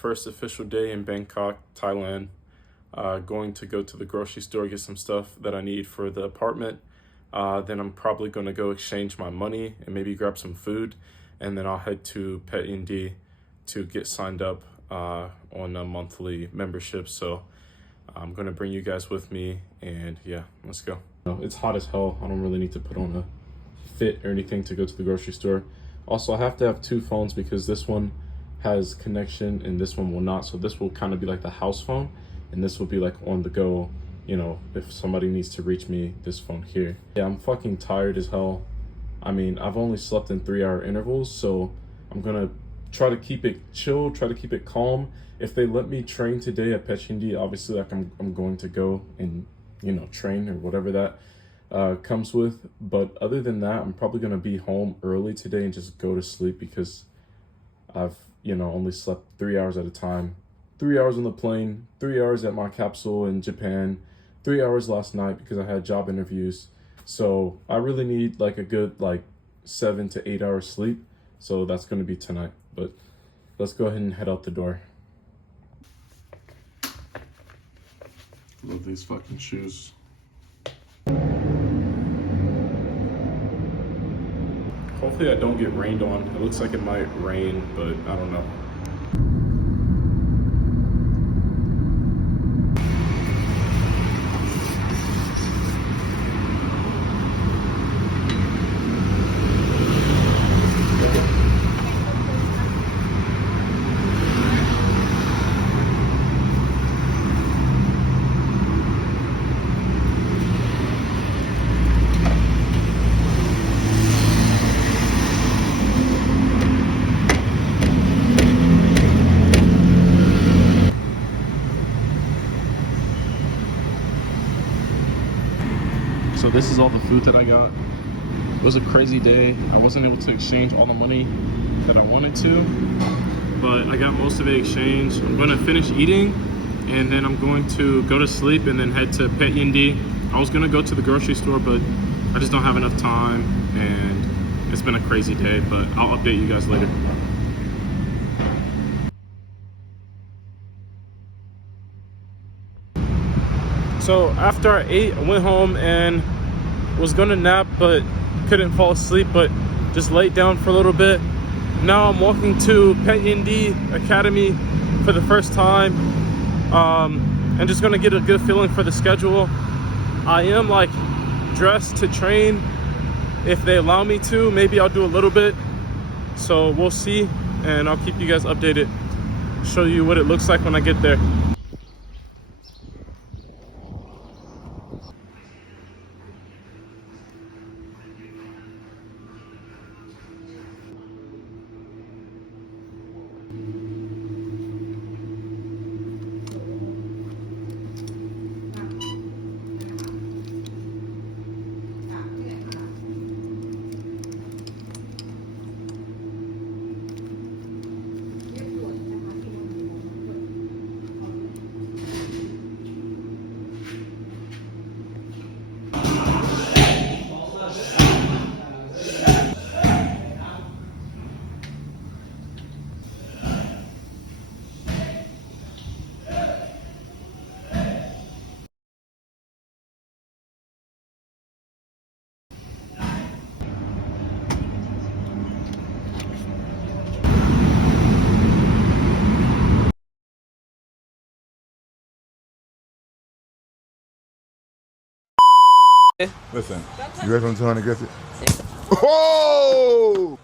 first official day in Bangkok, Thailand. Going to go to the grocery store, get some stuff that I need for the apartment. Then I'm probably going to go exchange my money and maybe grab some food. And then I'll head to Pet Indy to get signed up on a monthly membership. So I'm going to bring you guys with me, and yeah, let's go. It's hot as hell. I don't really need to put on a fit or anything to go to the grocery store. Also, I have to have two phones because this one has connection and this one will not. So this will kind of be like the house phone, and this will be like on the go, you know, if somebody needs to reach me, this phone here. Yeah, I'm fucking tired as hell. I mean, I've only slept in 3-hour intervals, so I'm gonna try to keep it chill, try to keep it calm. If they let me train today at Pet Indy, obviously like I'm going to go and, you know, train or whatever that comes with. But other than that, I'm probably gonna be home early today and just go to sleep because I've, you know, only slept 3 hours at a time. 3 hours on the plane, 3 hours at my capsule in Japan, 3 hours last night because I had job interviews. So I really need like a good 7 to 8 hours sleep. So that's gonna be tonight. But let's go ahead and head out the door. Love these fucking shoes. Hopefully I don't get rained on. It looks like it might rain, but I don't know. So this is all the food that I got. It was a crazy day. I wasn't able to exchange all the money that I wanted to, but I got most of it exchanged. I'm gonna finish eating and then I'm going to go to sleep and then head to Pet Indy. I was gonna go to the grocery store, but I just don't have enough time and it's been a crazy day, but I'll update you guys later. So after I ate, I went home and was gonna nap, but couldn't fall asleep, but just laid down for a little bit. Now I'm walking to Pet Indy Academy for the first time, and just gonna get a good feeling for the schedule. I am like dressed to train. If they allow me to, maybe I'll do a little bit. So we'll see, and I'll keep you guys updated. Show you what it looks like when I get there. Listen, you ready for him to get it? Oh!